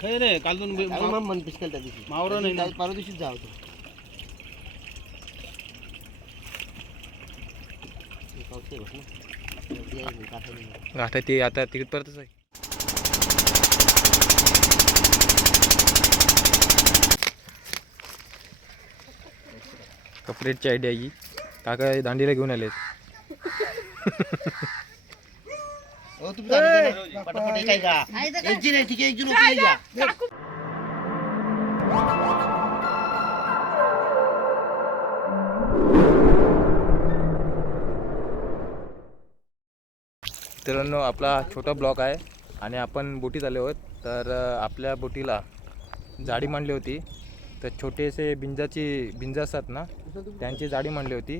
खै रे काल दोन बे- अरे मग मन पिसकेल त्या दिवशी मावरं नाही ना. परवा दिवशीच जाव तो हे पावसाळी बस ना. गर्दी आहे, कासव नाही. गाठा ते आता तिकीट परतच आहे कपडेटची आयडिया ही काका दांडीला घेऊन ना. पटापट काय का एक जी नाही ठीक आहे एक जी नोकरी घ्या मित्रांनो आपला छोटा ब्लॉक आहे आणि आपण बोटीत आले आहोत. तर आपल्या बोटीला जाळी मांडली होती. तर छोटेसे बिंजाची बिंजा असतात ना त्यांची जाळी मांडली होती.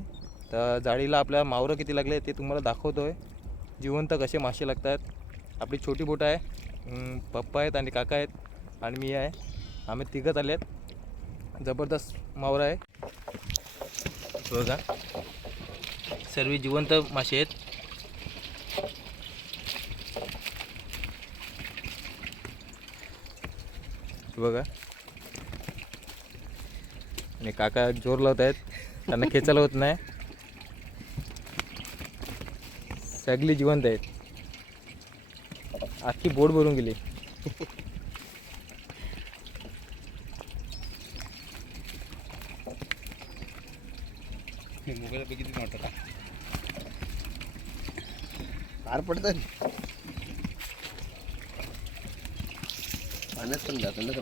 तर जाळीला आपल्या मावरं किती लागले ते तुम्हाला दाखवतो आहे जिवंत कसे मासे लागतात. आपली छोटी बोट आहे. पप्पा आहेत आणि काका आहेत आणि मी आहे. आम्ही तिघंच आले आहेत जबरदस्त मावरा आहे. बघा. सर्व जिवंत मासे आहेत. बघा. आणि काका जोर लावत आहेत त्यांना खेचायला होत नाही. सगळी जिवंत आहेत. अख्खी बोट भरून गेली. पार पडतं पाण्यात पण जातं ना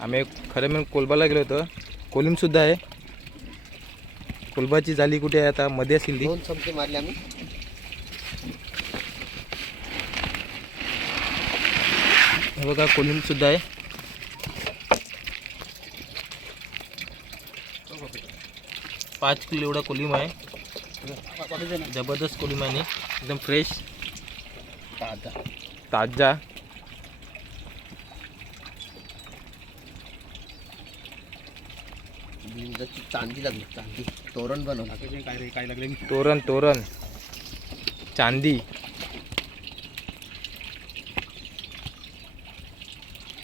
आम्ही खरं म्हणून कोलबाला गेलो होतो. कोलिमसुद्धा आहे. कोलबाची जाली कुठे आहे आता? मध्ये असेल ती. दोन चमचे मारले आम्ही. हे बघा कोलिमसुद्धा आहे. पाच किलो एवढा कोलिम आहे. जबरदस्त कोलिम आहे एकदम फ्रेश ताजा. ताजा चांदी लागली चांदी. तोरण बनवलं. टाकायचे काय काय लागले तोरण तोरण. चांदी.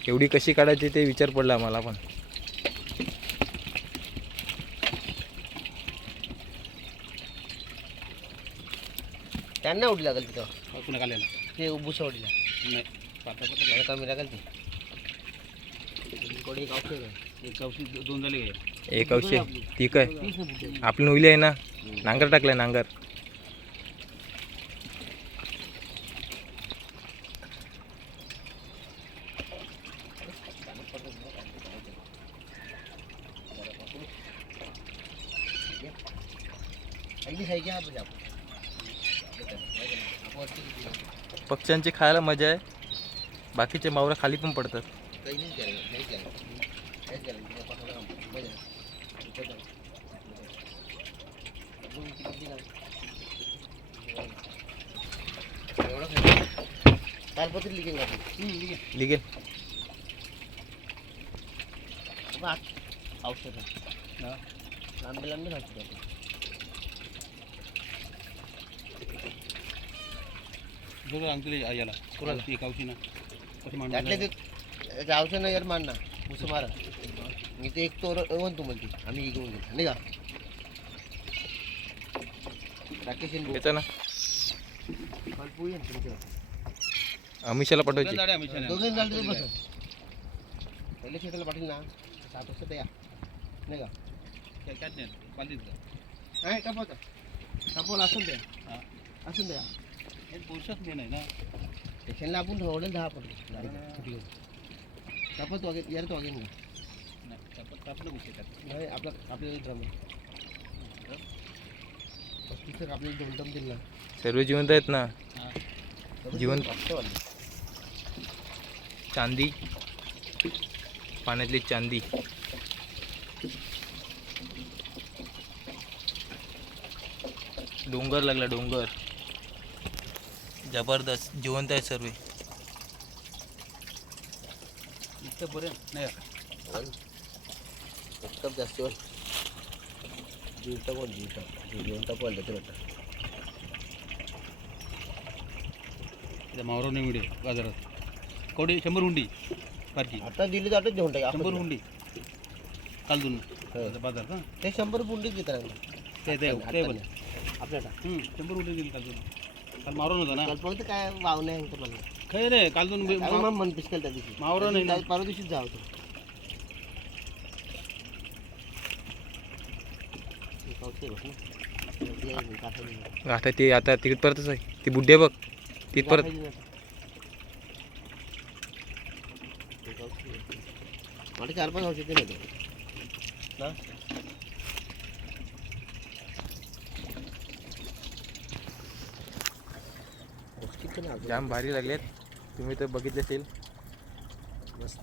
एवढी कशी काढायची ते विचार पडला मला पण. त्यांना उडी लागेल तिथं. ते उभूसा उडीला. नाही कमी लागेल ते. एक औषध आहे. एक औषध दो- दोन झाले काय एक औषध. ठीक आहे. आपली नोईली आहे ना? नांगर टाकलाय नांगर ऐकी आहे की आपण आपण. आपण वरती किती? पक्ष्यांची खायला मजा आहे. बाकीचे मावरं खाली पण पडतात. काही नाही केलं, नाही केलं. काहीच केलं नाही. तिला पाठवलं काम. बरं. इथं जाऊ. अजून किती दिला? एवढं खायचं. तालपत्री लिहिली का ती? लिगेल बघ, औषध आहे. लांबी लांबी जो सांगतो याला. कुणाला? ती एक ना. कसं त्यातले मांडलं ते ते औषध नाही यार मान ना उस मारा मी ते एक तोर म्हणतो म्हणते. आम्ही हे घेऊन घेऊ. नाही का राकेश आणि भाऊ. येतं ना ना तुमच्यावर. अमिषाला पाठवायची. दोघं झालं तरी बस. पहिले शेताला पाटील ना. सात वाजता तर या. नाही का काय- काय नाही टपाचा टपाला असून द्या हा. असून द्या हे पुरुषच मेन आहे ना. स्टेशनला आपण ठेवलं दहा पडले गाडी टपत वागे यार तो वागे नाही गोष्टी आपला आपल्याला ड्रम आपल्याला दोन टम दिला सर्व जिवंत आहेत ना. जीवन- चांदी? पाण्यातली चांदी. डोंगर लागला डोंगर. जबरदस्त जिवंत आहे सर्व. इतकं बरं नाही कप जास्त जीवता कोण जीवता. जीवता पडलं ते वाटतं त्या मावराव नाही मिळे बाजारात. कवडे शंभर हुंडी पारखी. आता दिली आताच घेऊन टाका शंभर हुंडी. कालदून हो. बाजार का ते शंभर देतात आम्ही. ते. आपल्याला. हम्म, शंभर हुंडी दिली कालदून काल मारून होता ना. काल फक्त काय वाव नाही अंक मला खै रे बी- काय मग मन पिसकेल त्या दिवशी? मावरा नाही ना. त्या परवा दिवशीच जाव तो. आता ती आता तिथपर्यंतच आहे. ती बुड्डे बघ. ते आहे. मला चार पाच औषध ना औषध नाही औषध. जाम भारी लागलेत. तुम्ही तर बघितले असेल.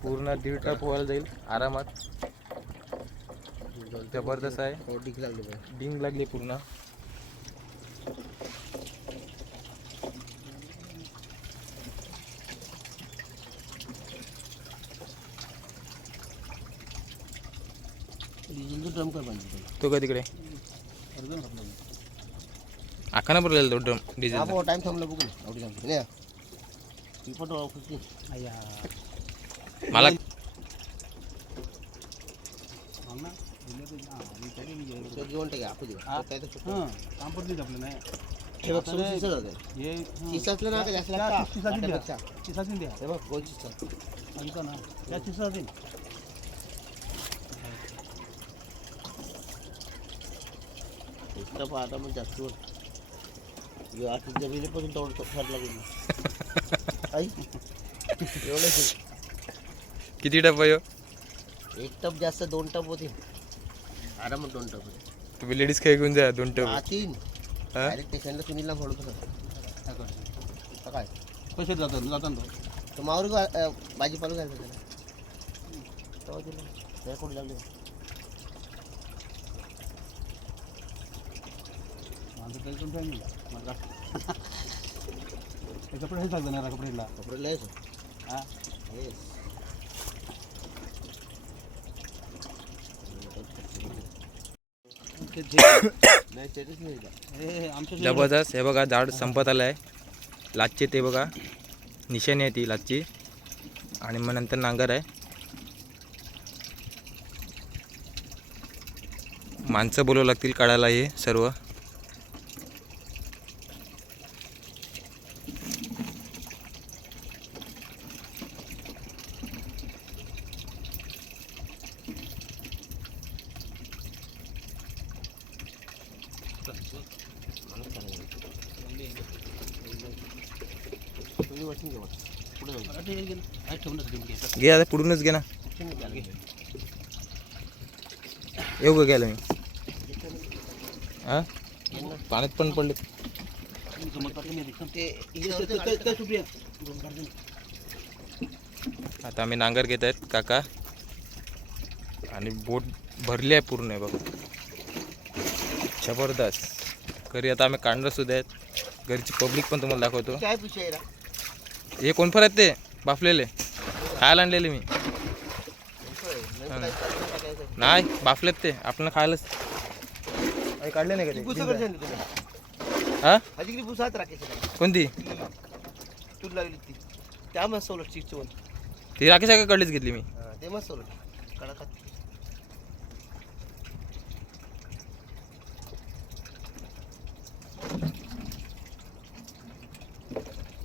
पूर्ण दीड टप व्हायला जाईल. आरामात. जबरदस्त आहे. हो, डिग लागली. डिंग लागली पूर्ण? तो का तिकडे. आखाना भरलेला तो ड्रम हा डिझेल भाऊ टाइम थांबला बघू ना गेलो. गोल. हे आठ जमिनीपासून तोडतो फार लागेल आई एवढंच किती टप आहे? एक टप जास्त दोन टप होते आरामात दोन टप होते तुम्ही लेडीज काय घेऊन जा दोन टप हा, तीन हा? डायरेक्ट स्टेशनला सुनीलला फोडतो सर काय जातात जातात ना तो. मावर भाजीपाला घालतो त्याला तेव्हा दिलं त्याला कोणी लागले माझं काही पण टाईम नाही मला ते कपडे हे. सांगतो ना कपडेला हा जबरदस्त. हे बघा झाड संपत आलं आहे लाचचे ते बघा. निशाणी आहे ती लाचची आणि मग नंतर नांगर आहे. माणसं बोलावं लागतील काढायला हे सर्व तुम्ही वाचून घ्या वाच. पुढे जाऊ अरे, हे गेलं. काय ठेवून नसेल तुम्ही घेतात. घे आता पुढूनच घे ना. येऊ का घ्यायला मी? हा? पाण्यात पण पडले. आता आम्ही नांगर घेत आहेत काका. आणि बोट भरली आहे पूर्ण आहे बघा. जबरदस्त. घरी आता आम्ही काढणार सुद्धा आहेत. घरची पब्लिक पण तुम्हाला दाखवतो. काय आहे रा? हे कोणफर आहेत ते? बाफलेले. खायला आणलेले मी. नाही बाफलेत ते. आपण खायलाच. काढले नाही ती? का भुसा कडे झाली तुम्ही. ते हा हजीकडे भुसा हात राखायची नाही. कोणती? तूर लागली ती. त्या वन ती राकेश कडलीच घेतली मी. ते मस्त सोलट. कडकात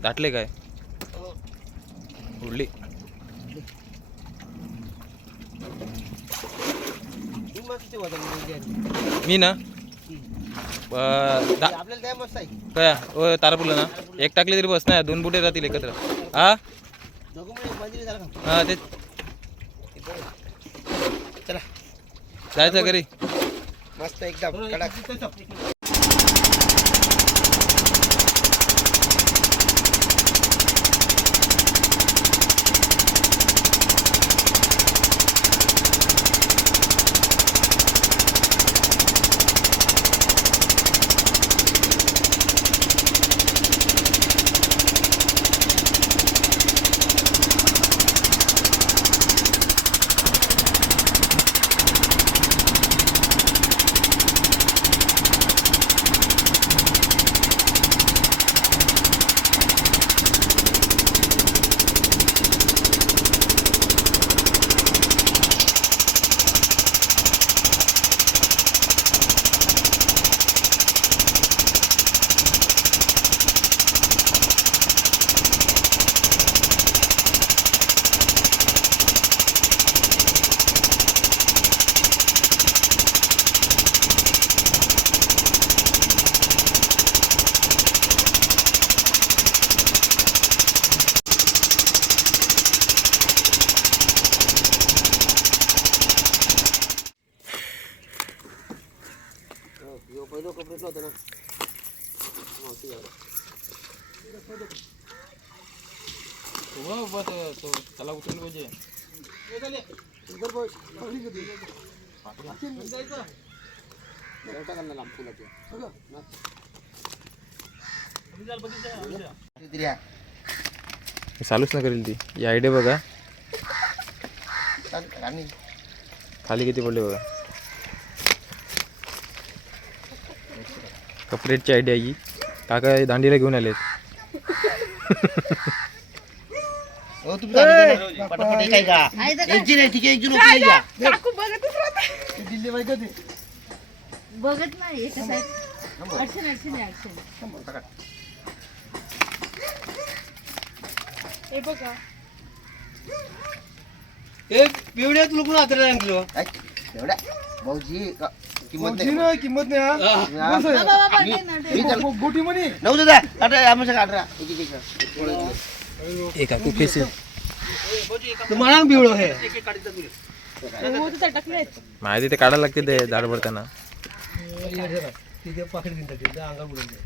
दाटले काय? उडली. मी ना? काय? ओ तारापूरला ना? एक टाकली तरी बस नाही दोन बुटे राहतील एकत्र. हा हा ते. चला. जायचं घरी. मस्त एकदम चालूच ना करेल ती. ही आयडिया बघा. खाली किती पडले बघा. कपरेटची आयडिया ही. काका हे दांडीला घेऊन आलेत. हो तुम्ही चालू करा. पटापट एक आहे का एकची नाही ठीक आहे एकची नोकरी घ्या दिल्ली बाई कधी बघत नाही एका साईड अडचण अडचण आहे अडचण हे बघा. एक पिवड्या तुला कोण हाताला आणलो. ऐक, एवढ्या. भाऊजी का- किंमत नाही. किंमत नाही हा? हा. बाबा बाबा मी- दे ना, दे. मी त्याला- गोटी म्हणे. नऊ दादा अठरा आम्हाला अठरा एक पिवळं हे हो, तिथं. माहिती ते काढायला लागते ते झाड भरताना तिथे पाकिट घेऊन टाकते अंगा बुडून दे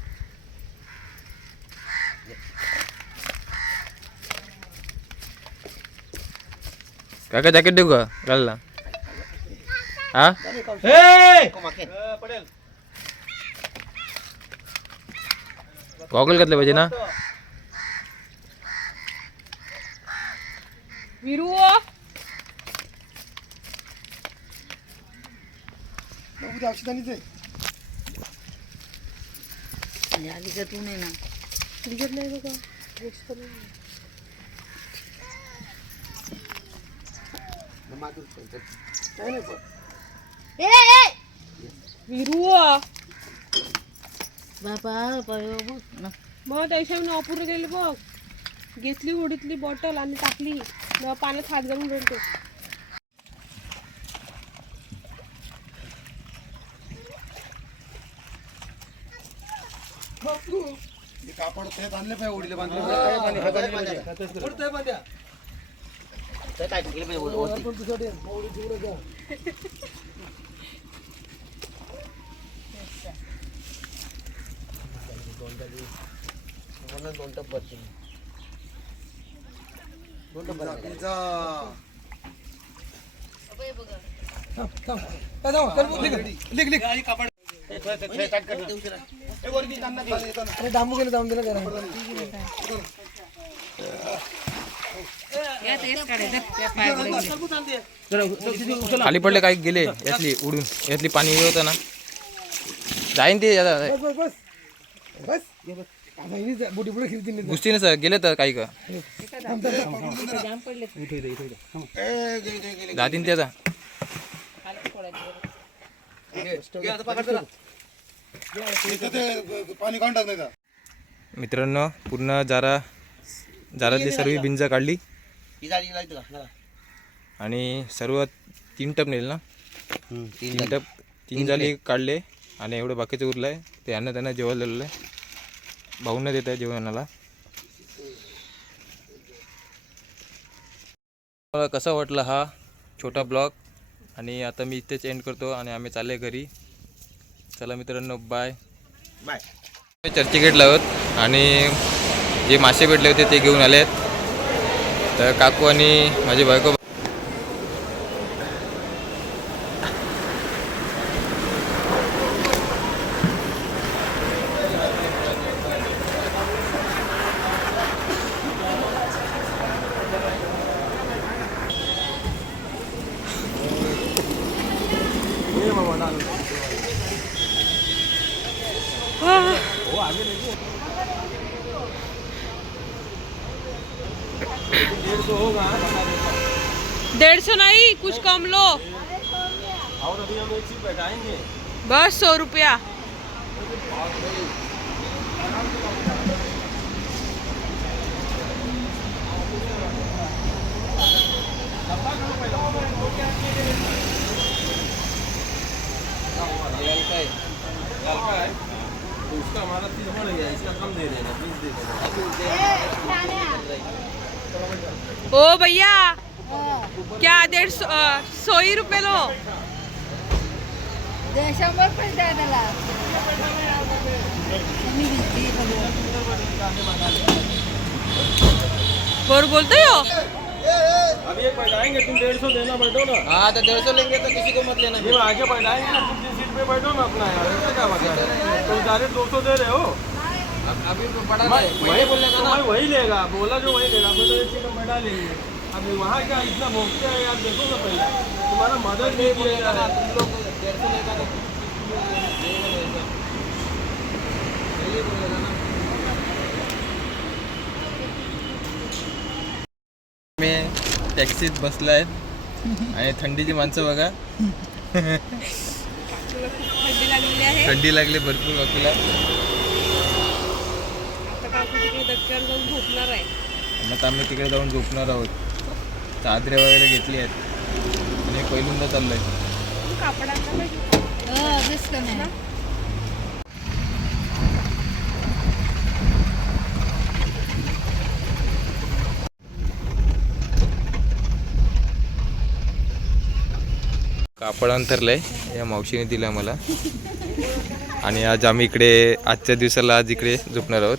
काका जॅकेट देऊ का घालला हा गॉगल घातले पाहिजे ना विरू अलीकडून आहे ना बाबा बाबा, बघ ना. मग अपुरे गेले बघ घेतली उडीतली बॉटल आणि टाकली पाण्यात हात घालून रडतो कापड ते आणले पाहिजे ओढीले बांधले पडतंय बांध्या काय केलं पाहिजे वरती. म्हणून दोन टप भरतील. दोन टप भरायचे. हे, थोडं- थोडं tight कर ना. डांबू गेले जाऊन दिलं जरा खाली पडले काही गेले. यातली उडून. यातली पाणी होतं ना. जाईन ते. गोष्टीने सर गेले तर काही का? जातीन ते आता. पाणी काढून टाक नाही का? मित्रांनो पूर्ण जारा जारातली सर्व भिंज काढली. ही जाळी का? आणि सर्व तीन टप नेल ना? हम्म, तीन तीन जाळी. टप तीन जाली काढले आणि एवढं बाकीचं उरलं. आहे ते यांना त्यांना जेवायला दिलेलं आहे. भाऊंना देत आहे जेवणाला. मला कसा वाटला हा छोटा ब्लॉग? आणि आता मी इथेच एंड करतो आणि आम्ही चालले घरी. चला मित्रांनो बाय बाय चर्चगेटला आहोत आणि जे मासे भेटले होते ते घेऊन आले आहेत तर काकू आणि माझी बायको डेढ़ सौ नहीं कुछ कम लो। और अभी हम एक चीज़ बैठाएँगे बस सौ रुपया। उसका हमारा हो है इसका कम दे देना दे देना। ओ भैया क्या डेढ़ सौ सौ ही रुपये लो। पैसे त्याला बर बोलतोय हो? अभी एक बैठाएँगे तुम डेढ़ सौ देना बैठो ना हाँ तो डेढ़ सौ लेंगे तो किसी को मत लेना। ये आगे बैठाएँगे ना तुम जिस सीट पे बैठो ना अपना यार क्या बता हो? तुम डायरेक्ट दो सौ दे रहे हो। अभी तो बड़ा मैं वही बोलने का भाई वही लेगा बोला जो वही लेगा मैं तो एक सीट में बैठा लेंगे अभी वहाँ क्या इतना भोगते हैं यार देखो ना पहले। तुम्हारा मदद नहीं तुम लोग लेगा तो बोलेगा ना। मी टॅक्सीत बसलाय आणि थंडीची माणसं बघा. थंडी आहे. लागली भरपूर बाकीला आता काकू तिकडे जाऊन झोपणार आहे. आता आम्ही तिकडे जाऊन झोपणार आहोत. चादरे वगैरे घेतली आहेत. आणि पहिल्यांदा चाललोय. हो, बेस्ट नाही. कापड अंतरलंय या मावशीने दिलं मला आणि आज आम्ही इकडे आजच्या दिवसाला आज इकडे झोपणार आहोत.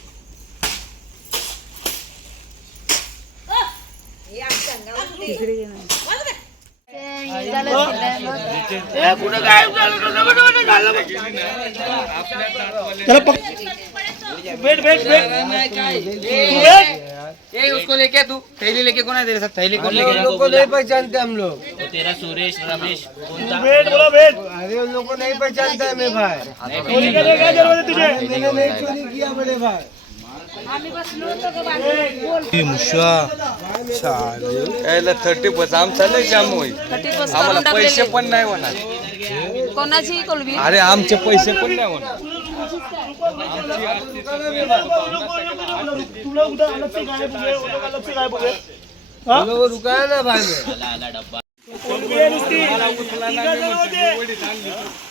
ये उसको लेके तू थैली लेके कौन है तेरे साथ थैली कौन लेके लोग को नहीं पहचानते हम लोग तेरा सुरेश रमेश बोला अरे उन लोग को नहीं पहचानता है भाई चोरी करने क्या जरूरत है तुझे मैंने नहीं चोरी किया बड़े भाई यायला थर्टी पर्सेंट आमचा लय जाम होईल. आम्हाला पैसे पण नाही होणार. कोणाची कोलबी अरे आमचे पैसे पण नाही होणार. तुम लोग उधर अलग से गायब हुए वो लोग अलग से गायब हुए लोग रुका है ना भाई में ये नुसती. तिघं जण होते.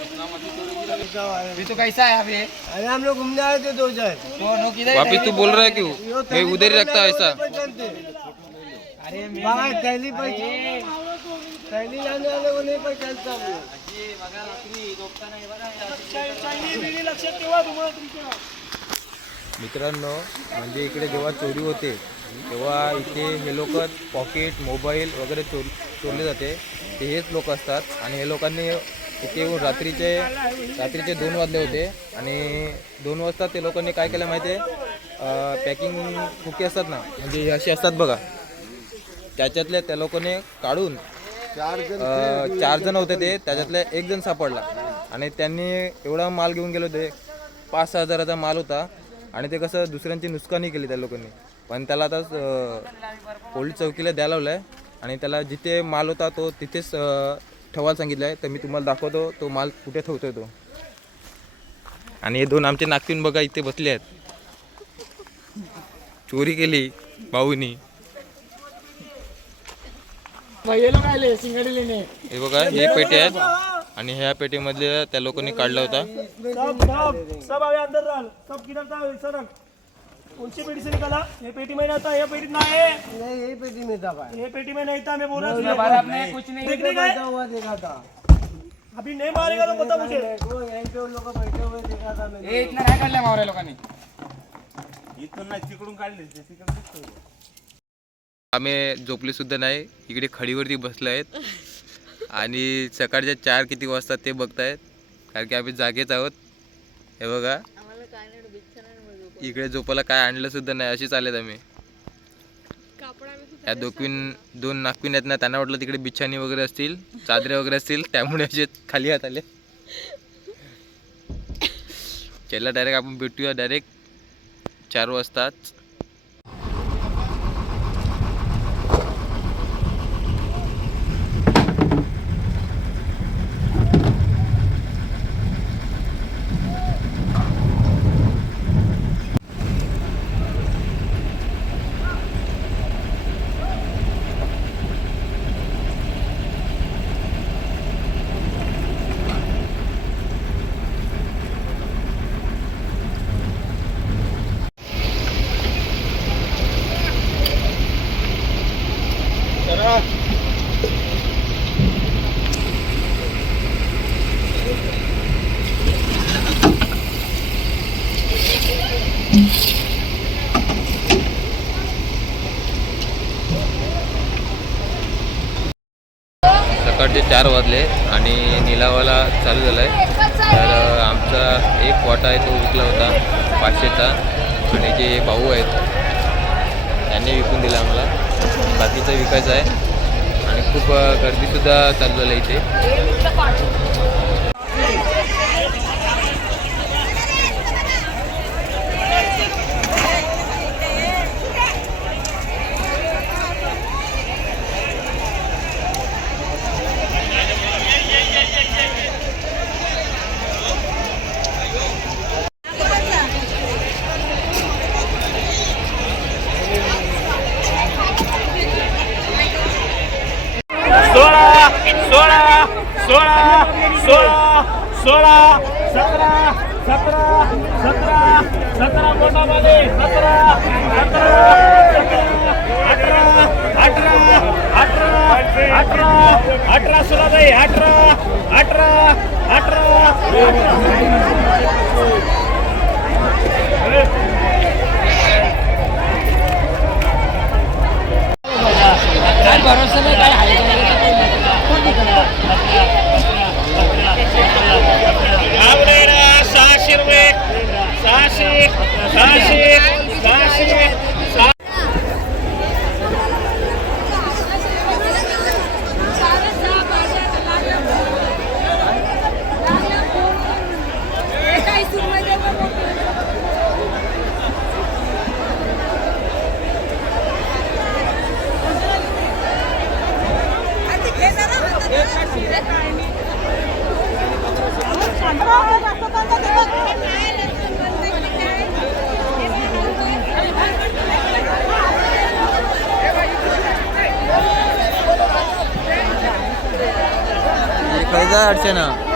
अभी तो कैसा है अभी? अरे हम लोग घूमने आए थे दो हो किधर? वापिस तू बोल रहा है क्यों? मैं उधर ही रखता ऐसा? अरे भाई थैली पहचान थैली लाने वाले को नहीं पहचानता तुमच्या मित्रांनो म्हणजे इकडे जेव्हा चोरी होते तेव्हा इथे हे लोक पॉकेट मोबाईल वगैरे चोर चोरले जाते. ते हेच लोक असतात. आणि हे लोकांनी इथे येऊन रात्रीचे रात्रीचे दोन वाजले होते आणि दोन वाजता ते लोकांनी काय केलं माहिती आहे? पॅकिंग खुकी असतात ना म्हणजे हे अशी असतात बघा. त्याच्यातल्या त्या लोकांनी काढून चार जण होते ते त्याच्यातले एक जण सापडला. आणि त्यांनी एवढा माल घेऊन गेले होते पाच सहा हजाराचा माल होता. आणि ते कसं दुसऱ्यांची नुकसानी केली त्या लोकांनी. पण त्याला आता पोलीस चौकीला द्यायला लावलं आहे आणि त्याला जिथे माल होता तो तिथेच ठेवायला सांगितलं आहे तर मी तुम्हाला दाखवतो तो माल कुठे ठेवतोय तो. आणि हे दोन आमचे नागपिन बघा इथे बसले आहेत. चोरी केली भाऊनी. हे बघा हे पेटी आहेत. आणि ह्या पेटीमधले त्या लोकांनी काढला होता. सी पेटी से निकाला? ये पेटी में नहीं था ये पेटी ना है नहीं यही पेटी में था भाई ये पेटी में नहीं था मैं बोल रहा था कुछ नहीं. देखने गए हुआ देखा था अभी नहीं मारेगा तो बता मुझे? वो यहीं पे उन लोग बैठे हुए देखा था मैंने आम्ही झोपले सुद्धा नाही. इकडे खडीवरती बसले आहेत. आणि सकाळच्या चार किती वाजता ते बघतायत. कारण की आम्ही जागेच आहोत. हे बघा. इकडे झोपायला काय आणलं सुद्धा नाही आम्ही. कापड आम्ही या दोन दोन नागपिन आहेत ना त्यांना वाटलं तिकडे बिछाणी वगैरे असतील चादरे वगैरे असतील त्यामुळे असे खाली हात आले. चला डायरेक्ट आपण भेटूया डायरेक्ट चार वाजताच. चार वाजले आणि निलावाला चालू झाला आहे तर आमचा एक वाटा आहे तो विकला होता पाचशेचा आणि जे भाऊ आहेत त्यांनी विकून दिला आम्हाला. बाकीचं विकायचं आहे. आणि खूप गर्दीसुद्धा चालू झाली इथे सोळा सोळा सोळा सोळा सोळा सतरा सतरा सतरा सतरा पोटामध्ये सतरा सतरा अठरा अठरा अठरा अठरा अठरा सोळाबाई अठरा अठरा अठरा. काय भरोसा नाही काय आहे કાશી કાશી দেখা যাচ্ছে না।